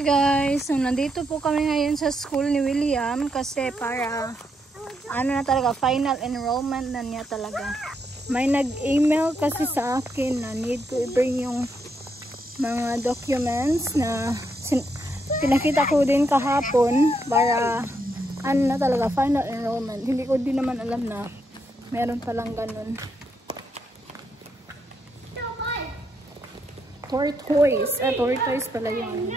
Hi guys! So nandito po kami ngayon sa school ni William kasi para na talaga, final enrollment na niya talaga. May nag-email kasi sa akin na need ko i-bring yung mga documents na pinakita ko din kahapon para na talaga, final enrollment. Hindi ko din naman alam na meron palang ganun. Tortoise. Tortoise pala yung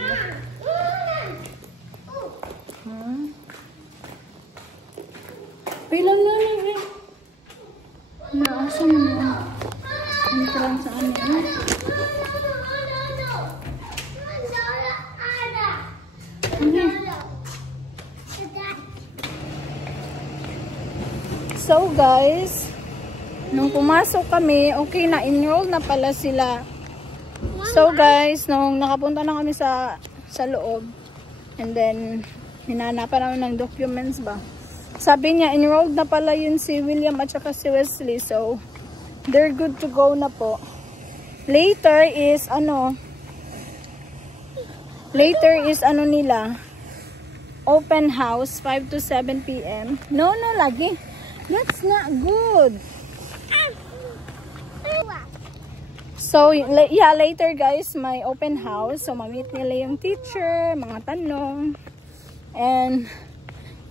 Pilang na lang naasa mo na. Entrance sa ano So guys, nung pumasok kami, okay na, enroll na pala sila. So guys, nung nakapunta na kami sa loob, and then hinanapan namin ng documents ba. Sabi niya, enrolled na pala yun si William at saka si Wesley. So, they're good to go na po. Later is nila, open house, 5 to 7 p.m. No, lagi. That's not good. So, yeah, later guys, may open house. So, ma-meet nila yung teacher, mga tanong. And,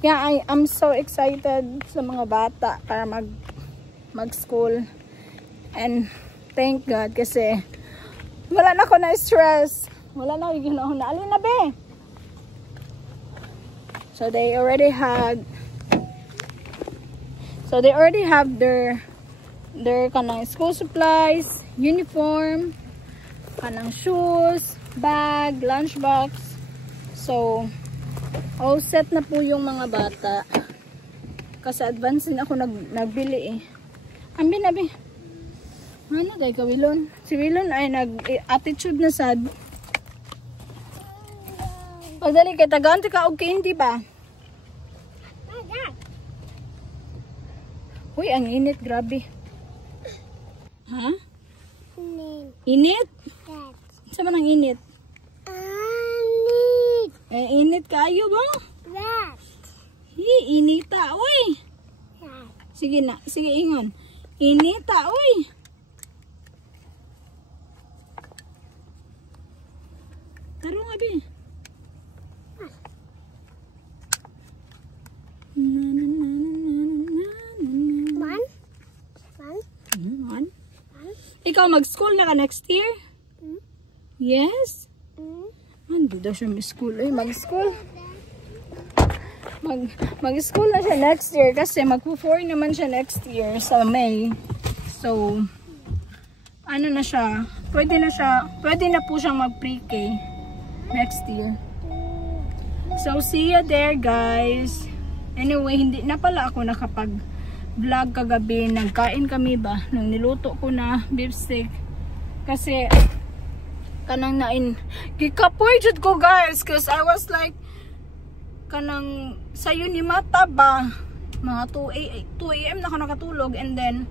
yeah, I'm so excited sa mga bata para mag-school. And, thank God kasi wala na ako na-stress. Wala na ako ginahon na. Alin na be? So, they already have their kanang school supplies, uniform, kanang shoes, bag, lunchbox. So, all set na po yung mga bata. Kasi advance din ako nagbili eh. Ambi na be. Ano day ka Wilon? Si Wilon ay nag-attitude na sad. Pagdali kay taganti ka og candy ba? Uy, ang init, grabe. Ha? Init? Yes. Saan ba nang init? Init kayo ba? Yes. Inita, uy. Yes. Sige na, sige ingon. Inita, uy. Taro nga be. Ikaw mag-school na ka next year? Yes? Hindi daw siya mag-school. Mag-school. Mag-school na siya next year kasi magpo-4 naman siya next year sa May. So, ano na siya? Pwede na po siyang mag-pre-K next year. So, see you there guys. Anyway, hindi na pala ako nakapag-vlog kagabi. Nagkain kami ba? Nung niluto ko na beef steak. Kasi, kanang nain gikapoy jud ko guys cause I was like kanang sayo ni mata ba mga 2 AM na ako nakatulog and then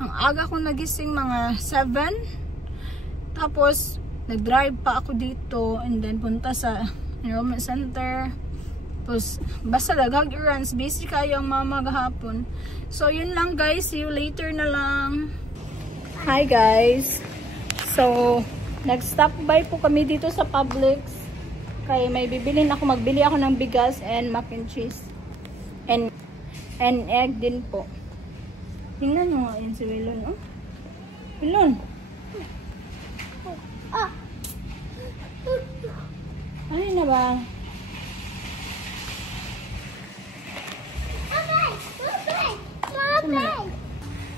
ang aga ko nagising mga 7 tapos nag-drive pa ako dito and then punta sa enrollment center tapos basta daghang errands busy kayo ang mama gahapon. So yun lang guys, see you later na lang. Hi guys, so nag-stop by po kami dito sa Publix. Kaya may magbili ako ng bigas and mac and cheese. And egg din po. Tingnan nyo nga yun si Wilon. Oh. Wilon. Ay na ba?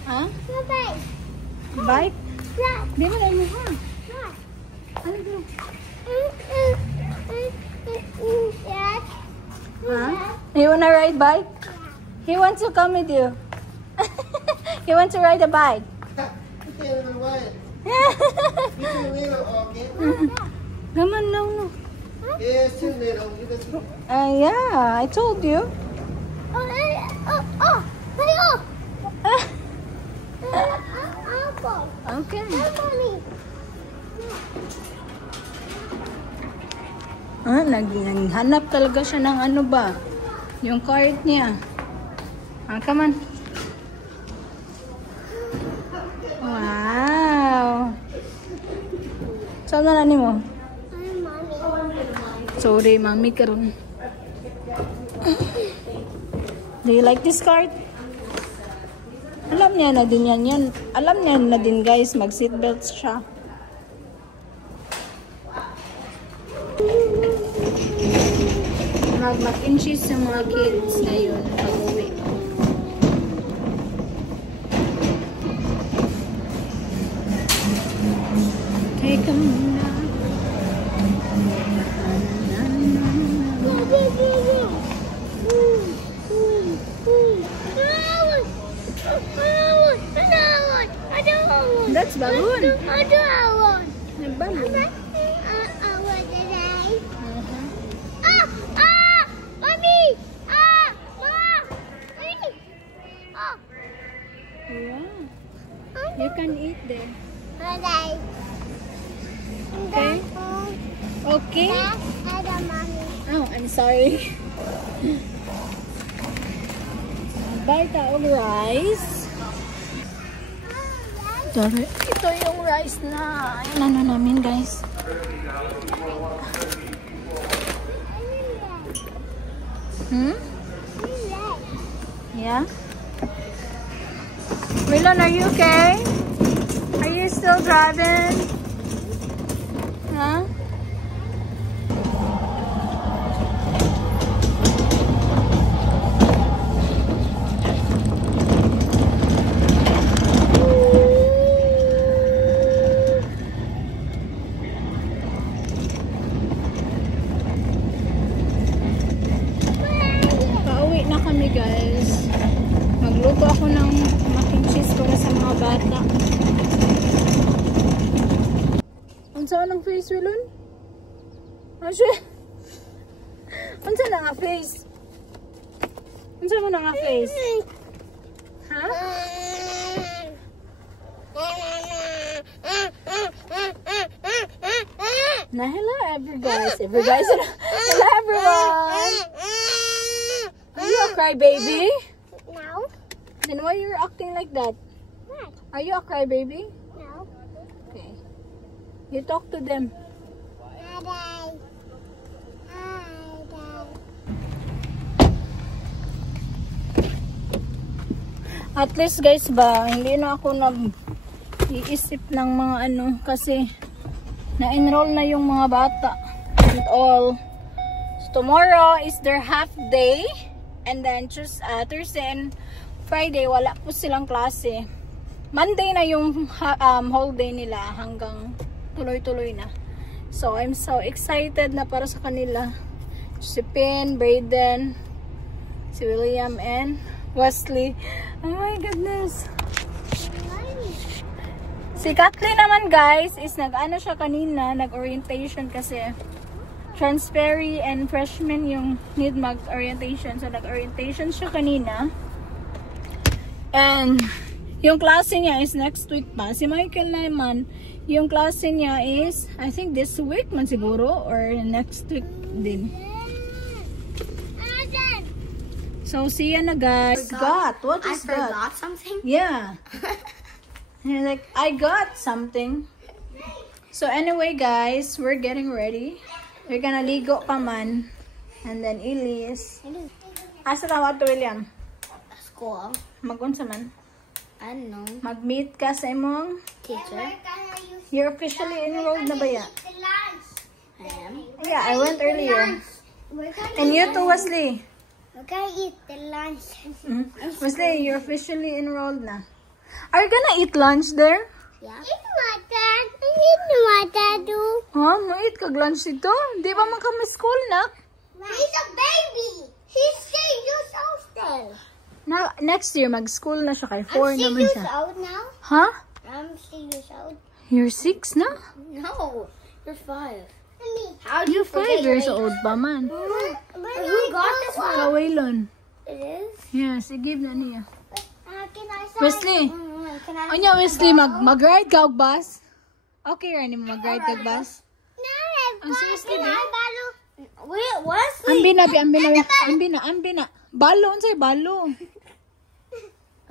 Ha? Bike? Di ba na mo ha? Huh? You wanna ride bike? He wants to come with you. He wants to ride a bike. Come on, no. Yeah, it's too little. Yeah, I told you. Okay. Naghanap talaga siya ng ano ba? Yung card niya. Come on. Wow! Saan na nani mo? Sorry, mami karon. Do you like this card? Alam niya na din yan. Alam niya na din guys, mag seatbelts siya. Mag-mac and cheese sa mga kids ngayon pag-uwi. Take a muna. That's balloon. Balloon. Yeah. You can eat there. Okay. Okay. Oh, I'm sorry. Buy taong rice. Ito yung rice na ano namin guys. Yeah. Milan, are you okay? Are you still driving? Huh? Pauwi na kami guys. Magluto ako ng mac and cheese para sa mga bata. Unsa nang face Wilon? Asya. Unsa na nga face? Unsa mo na nga face? Ha? Na hello guys. Hello everyone. Are you a crybaby? No. Then why you're acting like that? What? Are you a crybaby? No. Okay. You talk to them. Hi, Dad. Hi, Dad. At least guys ba, hindi na ako nag-iisip ng mga ano kasi na-enroll na yung mga bata and all. So, tomorrow is their half day and then Thursday and Friday wala po silang klase. Monday na yung whole day nila hanggang tuloy-tuloy na. So, I'm so excited na para sa kanila. Si Pin, Brayden, si William, and Wesley. Oh my goodness. Si Kathleen naman guys is nag-ano siya kanina, nag-orientation kasi transferee and freshman yung need mag-orientation. So nag-orientation siya kanina. And yung klase niya is next week pa. Si Michael naman, yung klase niya is I think this week man siguro or next week din. So see ya na guys. What is that? I forgot something? Yeah. And you're like, I got something. So anyway guys, we're getting ready. We're gonna ligo pa man. And then Elise. Asa tawag to William? School. Magunsa man? I don't know. Mag-meet ka sa imong Teacher. You're officially enrolled na ba ya? I am. Yeah, I went earlier. And you too, Wesley. We're gonna eat the lunch. Wesley, you're officially enrolled na. Are you gonna eat lunch there? Yeah. Eat what, Dad? Eat what, Dad do? Ha? Ma-eat kag lunch dito? Di ba man kami school na? He's a baby. He's 6 years old still. Next year, mag-school na siya kay 4 I'm 6 naman years siya. old now. Huh? I'm 6 years old. You're 6 na? No, you're 5. How do You're 5 years old pa man. Who got this one? Kawailon. It is? Yeah, sige na niya. Can I sign? Wesley. Can I? Anya, Wesley, mag-ride ka og bus? Okay, Rani, mag-ride ka og bus? No, Ang seriously, can ba? I battle? Wait, what's Ambina. Balo, unsay balo.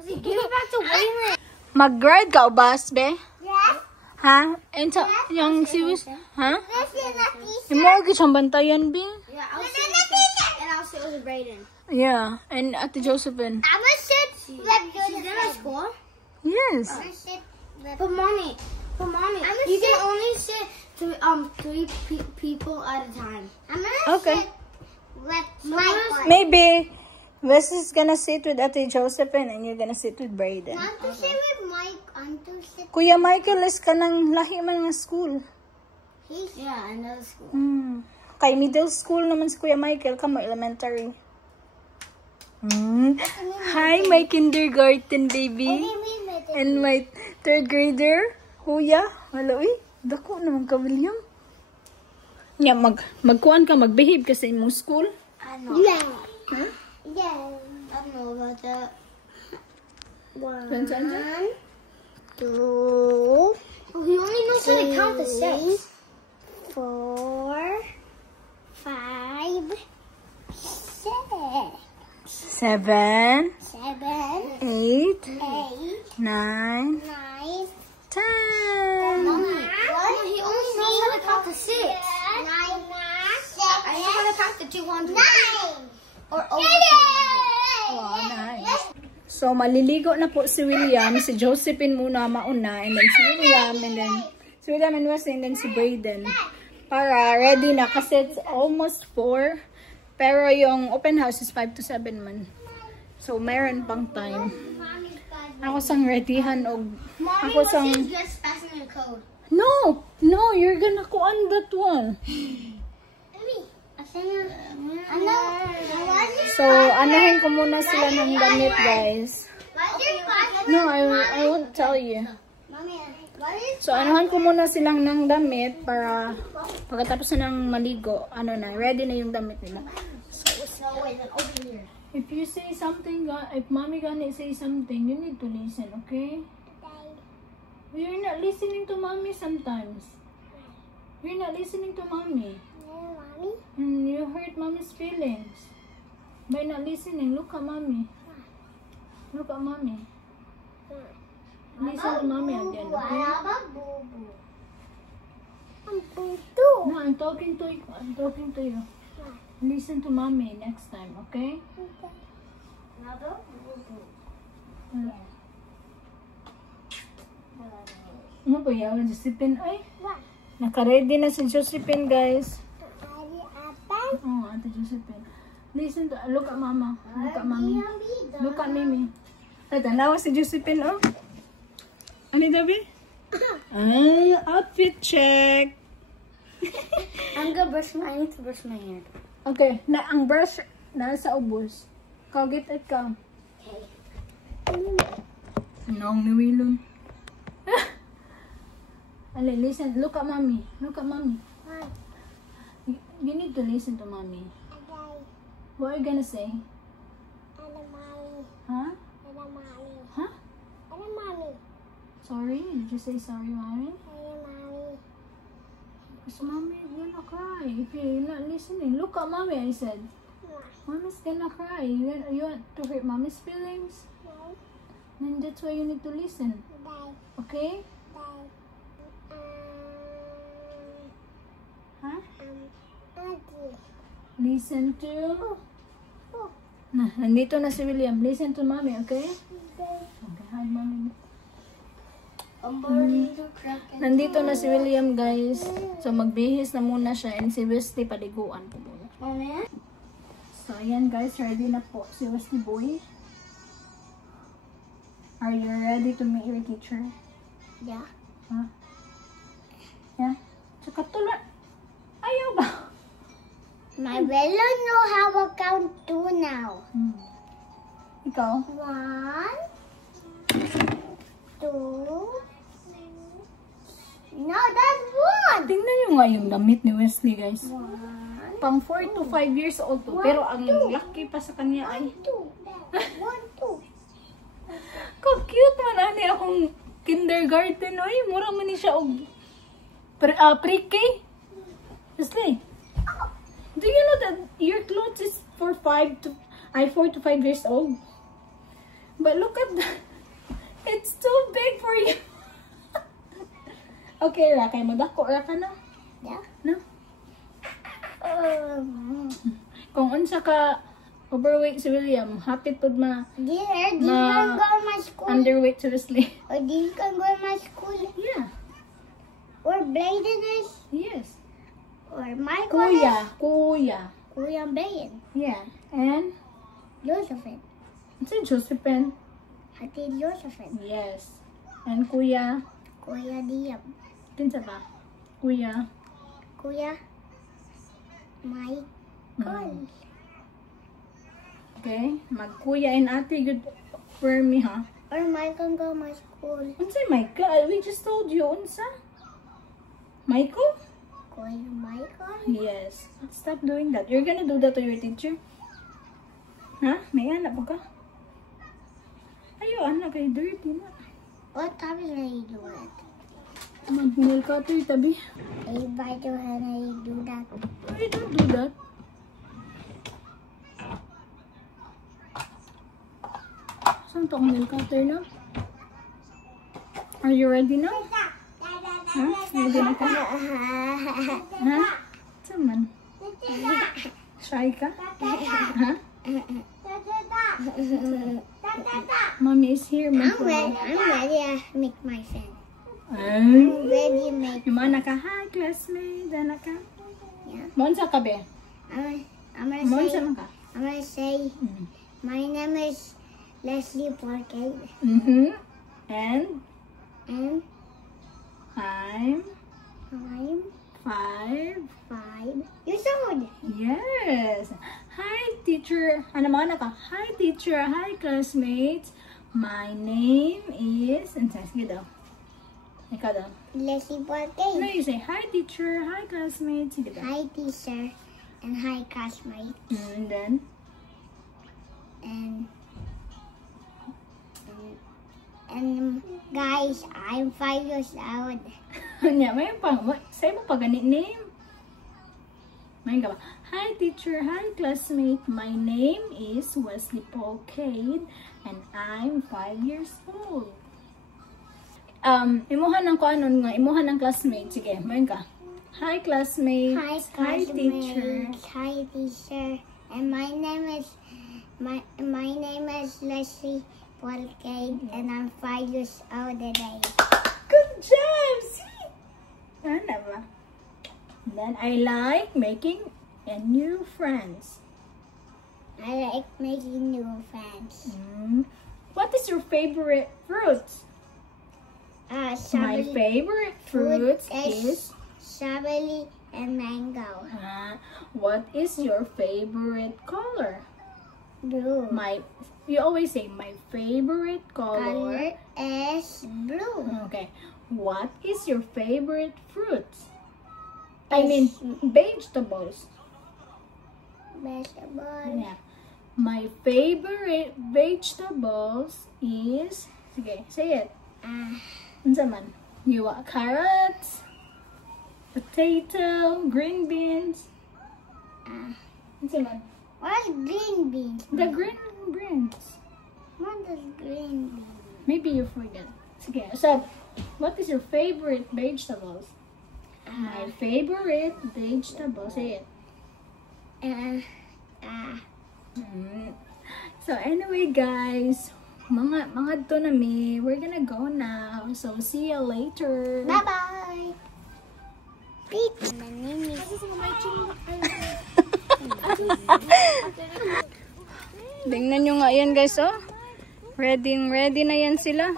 Give it back to Waylon. Mag-ride ka, Bas, be? Yes. Ha? And sa, yung serious, ha? This is a t-shirt. Yung mga siyang bantayan, be? Yeah, I'll sit with and I'll sit with Brayden. Yeah, and Ate Josephine. I'm gonna sit with She's in our school? Yes. I'm gonna sit with mommy. You can only sit three people at a time. I'm gonna Okay. sit with Mike. Maybe Wes is gonna sit with Ate Josephine and you're gonna sit with Brayden. Want to sit with Mike? Want to sit? Kuya Michael is ka ng lahi man nga school. Yeah, another school. Kay middle school naman si Kuya Michael, kamo elementary. Hi, my kindergarten baby. And my third grader, Kuya. Hello, dako naman ka, William. Yeah, magkuhan ka, magbehave ka sa imong school. I know. Yeah. Huh? Yeah. I don't know about that. One, Saan? two. Oh, he only knows how to count to 6. 4, 5, 6. 7, 7, 8, 8, 9, 9. 10. Mommy, what? He only knows how to count to 6. 9, 6. I know how to count to 200. 9. Or over. Wow, nice. So, maliligo na po si William. Si Josephine muna mauna. And then si William. And then si William and Wesley. And then si Brayden. Para ready na. Kasi it's almost 4. Pero yung open house is 5 to 7 man. So, meron pang time. Ako sang readyhan og ako sang just passing a code. No, you're gonna kuan that one. So, anahin ko muna sila ng damit, guys. No, I won't tell you. So, anuhan ko muna silang ng damit para pagkatapos na ng maligo, ready na yung damit nila. So, if you say something, if mommy gonna say something, you need to listen, okay? You're not listening to mommy sometimes. You're not listening to mommy. And you hurt mommy's feelings. By not listening, look at mommy. Look at mommy. Listen to mommy again, okay? No, I'm talking to you. Listen to mommy next time, okay? Ano ba yaw, Josephine? Ay, naka-ready na si Josephine, guys. Oh, Ate Josephine. Listen to, look at mama. Look at mommy. Look at Mimi. Ay, tanawa si Josephine, oh. Ano dabi? Outfit check. I need to brush my hair. Okay, ang brush nasa ubos. Kagit at ka. Anong niwilon? Ali, listen. Look at mommy. Look at mommy. You need to listen to mommy. What are you gonna say? Huh? Huh? Sorry? Did you say sorry, mommy? Because mommy is gonna cry if you're not listening. Look at mommy, I said. Mommy's gonna cry. You want to hurt mommy's feelings? Then that's why you need to listen. Okay? Huh? Listen to... Nandito na si William. Listen to mommy, okay? Okay, hi mommy. Nandito na si William, guys. So, magbihis na muna siya. And si Wesley, paliguan ko muna. So, ayan guys. Ready na po si Wesley boy. Are you ready to meet your teacher? Yeah. Huh? Yeah? Tsaka tulad. Ayaw ba? My Willow know how to count 2 now. Ikaw? 1, 2. No, that's 1. Tingnan nyo nga yung damit ni Wesley, guys. 1, Pang 4 to 5 years old to. Pero ang laki pa sa kanya ay... 2. 1, 2. Cute man ani akong kindergarten. Oy, mura man ni siya og pre-K. Wesley. Do you know that your clothes is for 4 to 5 years old? But look at that. It's too big for you. Okay, ra kay mo dako ra ka na. Yeah. No? Kung unsa ka overweight si William, hapit pud Dear, do you can go to my school? underweight si Wesley. Or do you can go to my school? Yeah. Or Bladen is? Yes. Or Michael is? Kuya. Kuya Bladen. Yeah. And Josephine. si Josephine. Ate Josephine. Yes. And Kuya. Kuya Diab. Kinsa ba? Kuya. Kuya Michael. Okay. Magkuya and ate good for me, ha? Or Michael go to my school. Unsay Michael? We just told you. Unsa? Michael? Kuya Michael? Yes. Stop doing that. You're gonna do that to your teacher? Ha? May anak po ka? Ayo, anak kay dirty na. What time is I do it? Mag-nail cutter tabi. Why do I do that? Why don't do that? Saan to ang nail cutter na? Are you ready now? Ha? Ready na ka? Ha? Saman? Shy ka? Ha? Mommy is here. I'm ready to make my friend. Ay. I'm ready to make. Yung mga naka, hi classmate, anak ka. Yeah. Monsa ka be? I'm Monsa gonna say. man ka? I'm gonna say. Mm. My name is Leslie Parker, And and I'm I'm 5. 5 years old. Yes. Hi teacher. Ano mga naka? Hi teacher. Hi classmates. My name is... Sige daw. Ikaw daw. Leslie No, Parker. you say, hi teacher. Hi classmates. Sige daw. Hi teacher, and hi classmate, And then? and guys, I'm 5 years old. Nya, may pang... Sa'yo mo pa ganit name? May ka ba? Hi teacher. Hi classmate. My name is Wesley Paul Cade. And I'm 5 years old. Imuhan ng kuanon nga. Imuhan ng classmate. Sige, may ka. Hi classmate. Hi teacher. classmate. Hi teacher. And my name is Leslie Parker, and I'm 5 years old today. Good job! See? Ano ba? Then I like making new friends. I like making new friends. What is your favorite fruit? My Strawberry favorite fruit is... strawberry and mango. What is your favorite color? Blue. You always say my favorite color. Color is blue. Okay. What is your favorite fruit? I mean vegetables. Vegetable. Yeah. My favorite vegetables is... Sige, say it. Unsa man? You want carrots, potato, green beans. Unsa man? What's green beans? The green beans. What is green beans? Maybe you forget. Sige, so what is your favorite vegetables? My favorite vegetable. Say it. So anyway, guys, mga to na me. We're gonna go now. So see you later. Bye bye. Beep. Tingnan nyo nga yan, guys, oh. Ready na yan sila.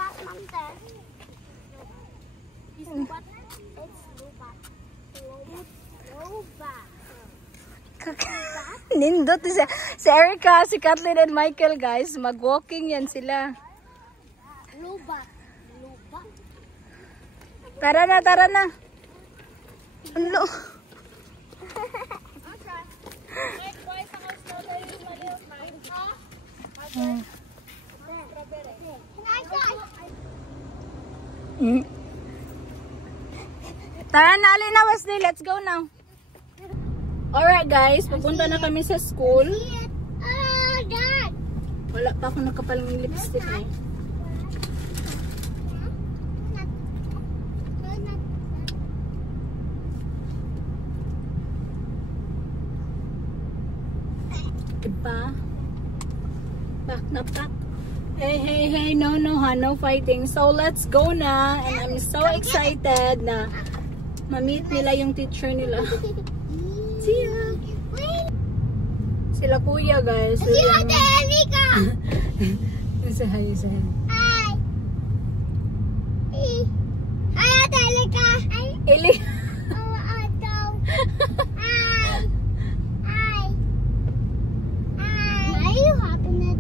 Nindot si Erica, si Kathleen and Michael, guys. Mag-walking yan sila. Tara na, tara na. Ano? Tara na, Alina, Wesley. Let's go now. Alright guys, pupunta na kami sa school. Dad. Wala pa ako nakapaling lipstick eh. Diba? Back na back. Hey, no ha, no fighting. So let's go na. And I'm so excited na ma-meet nila yung teacher nila. See ya! Sila kuya guys. Si Ate Elika! Say hi, say hi. Hi! Hi, Ate Elika! Eli! Are you happy that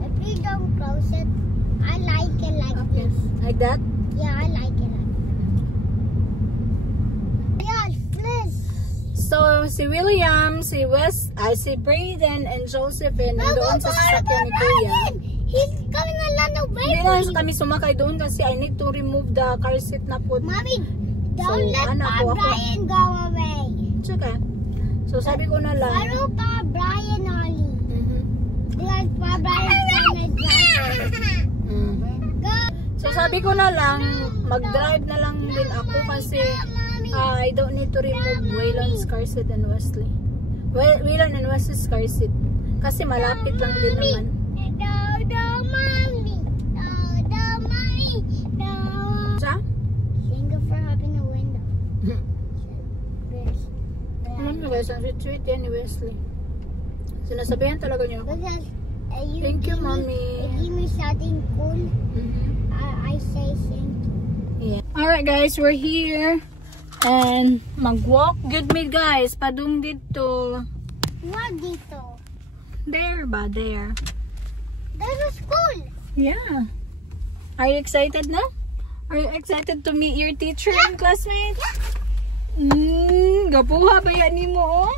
if you don't close it, I like it like this. Like that? Yeah, I like it like that. Yeah, please. So, si William, si Wes, si Brayden, and Josephine nandoon sa sasakyan ni Kuya. He's gonna run away. Hindi na kami sumakay doon kasi I need to remove the car seat na po. Mommy, don't So, let anak ko, Pa ako. Brian go away. It's okay. So, sabi ko na lang. Follow Pa Brian only. Because Pa Brian's gonna drive. Go. So, sabi ko na lang, mag-drive na lang din ako kasi I don't need to remove Waylon's car seat and Wesley. Waylon and Wesley's car seat. Kasi malapit lang din naman. Sa? Thank you for having a window. Ano na guys, ang sweet yan ni Wesley. Sinasabihan talaga niyo. Because Thank you, Mommy. If you give me something cool, I say thank you. Yeah. Alright guys, we're here. And mag-walk good me guys. Padung dito. What dito? There ba? There. That was cool. Yeah. Are you excited na? Are you excited to meet your teacher and classmates? Gapuha ba yan ni mo oh?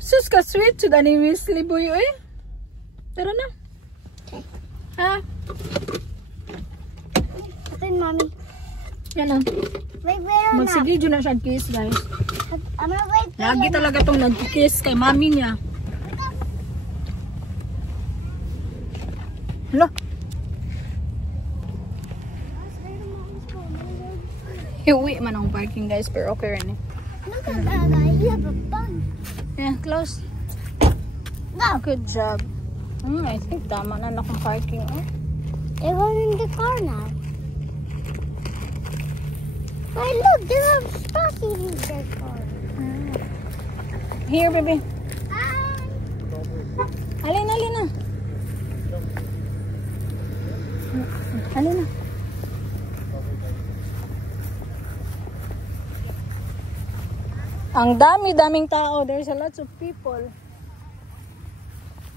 Sus ka sweet to ni Wesley boy eh. Tara na. Ha? Okay, Mommy. Yan na. Wait, na. Magsige dyan na siya kiss guys. I'm gonna wait for Lagi you. talaga tong nag-kiss kay mami niya. Hala. Iuwi man ang parking guys pero okay rin eh. Look at that guy. You have a bun. Yeah, close. No. Good job. I think tama na akong parking. Oh. They were in the car now. Hey, look, there are spots in their car. Here, baby. Alin. Alin na. Ang dami-daming tao. There's a lot of people.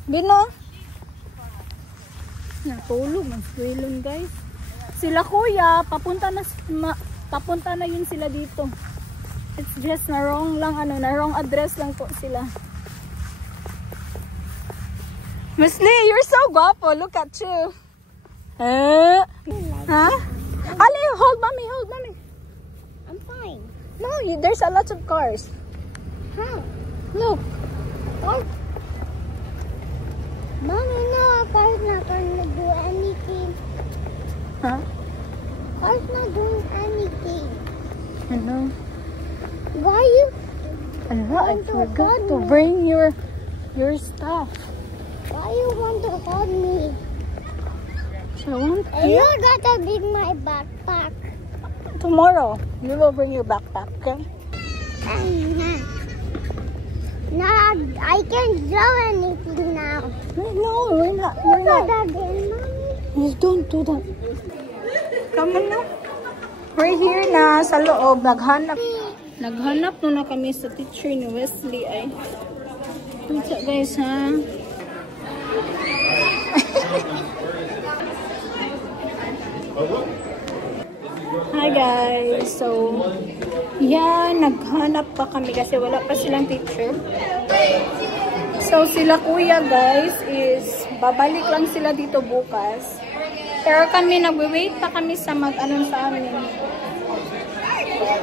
Bino? Natulog. Mas-wilon, guys. Sila kuya, papunta na yun sila dito. It's just na wrong lang, na wrong address lang po sila. Wesley, you're so guapo. Look at you. Huh? Ali, hold mommy. I'm fine. No, there's a lot of cars. How? Look. What? Mommy, no, our car's not gonna do anything. Huh? Car's not doing anything. I know. Why you? I forgot to bring your stuff. Why you want to hold me? So, And you gotta bring my backpack. tomorrow, you will bring your backpack, okay? No, I can't draw anything now. No, we're not. We're not. Mommy. Yes, don't do that. Come on now. We're here na sa loob. Naghanap na kami sa teacher ni Wesley ay. What's up guys, ha? Hi guys. So, yeah, naghanap pa kami kasi wala pa silang teacher. So, sila kuya guys is babalik lang sila dito bukas. Pero kami, nag-wait pa kami sa mag-ano sa amin.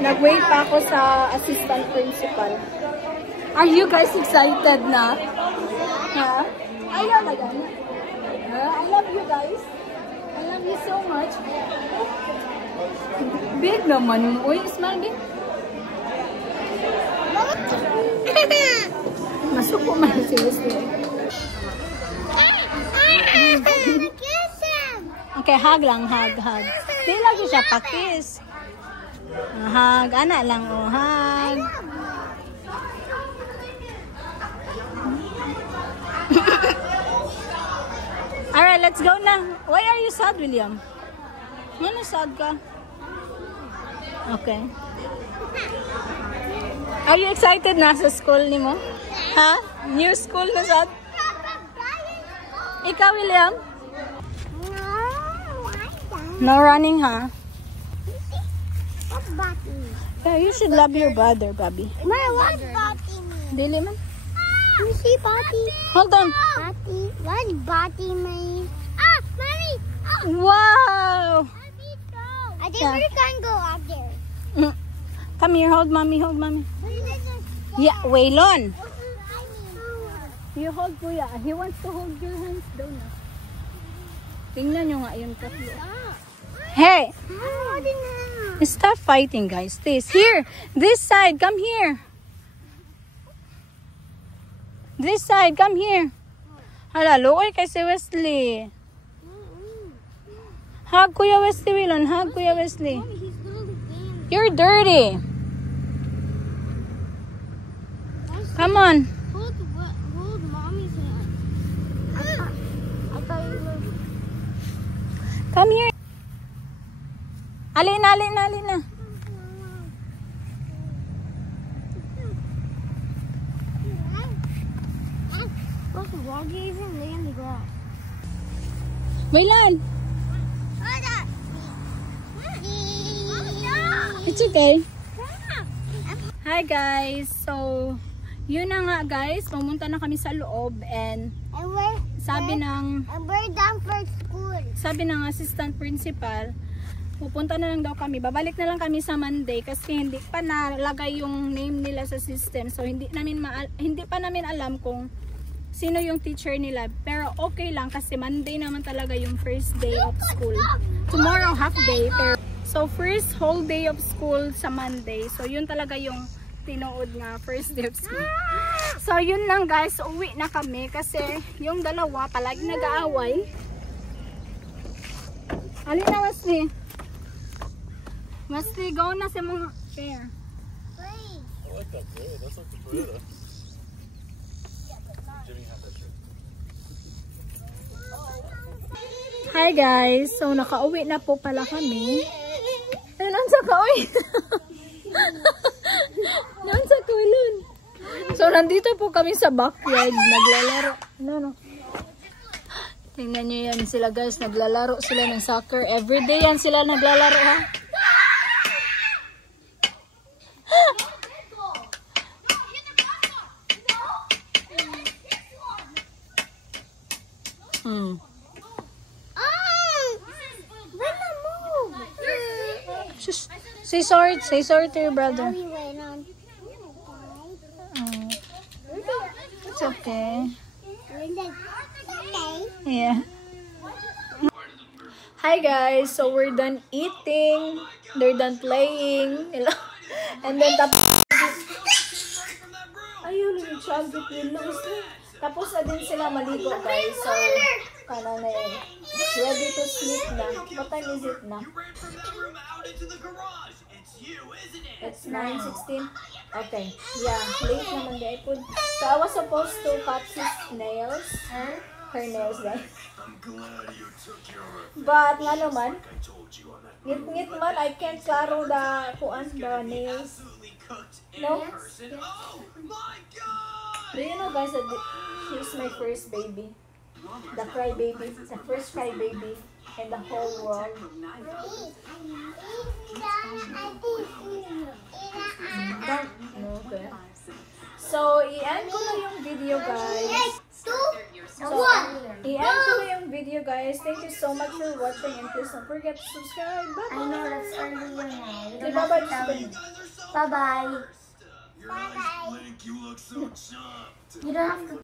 Nag-wait pa ako sa assistant principal. Are you guys excited na? Ha? Ayaw na gan. I love you guys. I love you so much. Big naman. Uy, smile big. Masuko man si Wesley. Okay, hug lang, hug. Di lagi siya pakis. Hug, anak lang, oh, hug. Alright, let's go na. Why are you sad, William? Ano sad ka? Okay. Are you excited na sa school ni mo? Ha? New school na sad? Ikaw, William? No running, ha? What's Bati? Yeah, you should love your brother, Bobby. What's Bati mean? Dili man? You see Bati? Hold on. Bati? What's Bati mean? Mommy! Wow! I think we can go up there. Come here, hold mommy, hold mommy. Yeah, Waylon. You hold Kuya. He wants to hold your hands down. Tingnan nyo nga yun kasi. Hey! Stop fighting, guys. Here. This side. Come here. This side. Come here. Hala, luoy kay si Wesley. Hug Kuya Wesley, Wilon. Hug Kuya Wesley. You're dirty. Come on. Hold mommy's hand. I thought you were... Come here. Alin na. What's the wrong? You even lay on the grass. Waylon. It's okay. Hi guys. So, yun na nga guys. Pumunta na kami sa loob and sabi ng we're done for school. Sabi ng assistant principal, pupunta na lang daw kami. Babalik na lang kami sa Monday kasi hindi pa nalagay yung name nila sa system. So hindi pa namin alam kung sino yung teacher nila. Pero okay lang kasi Monday naman talaga yung first day of school. Tomorrow half day. So first whole day of school sa Monday. So yun talaga yung tinuod nga first day of school. So yun lang guys, uwi na kami kasi yung dalawa palagi nag-aaway. Alin na Wesley? Wesley, go na sa mga chair. Wait. I like that bird. That's like the Toyota. Jimmy had that shirt. Hi guys, so nakauwi na po pala kami. Ano sa kauwi? Noon sa kulon. So nandito po kami sa backyard naglalaro. No. Tingnan nyo yan sila guys, naglalaro sila ng soccer. Everyday yan sila naglalaro ha. Say sorry to your brother. It's okay. Yeah. Hi guys, so we're done eating. They're done playing. And then tapos na din sila maligo guys. So kana na yun. Ready to sleep na. What time is it na? It's 9:16. Okay. Yeah, late naman guys. So I was supposed to cut his nails. Her nails guys. But nga naman, ngit man, I can't klaro the nails. No? Do you know guys that he's my first baby? The cry baby. The first cry baby in the whole world. Okay. So, i-end ko na yung video guys. So, i-end ko na yung video you guys. Thank you so much for watching and please don't forget to subscribe. Bye. I know that's earlier now. You don't Bye have bye. to tell me. Bye bye. Your eyes blink, you look so chumped. You don't have to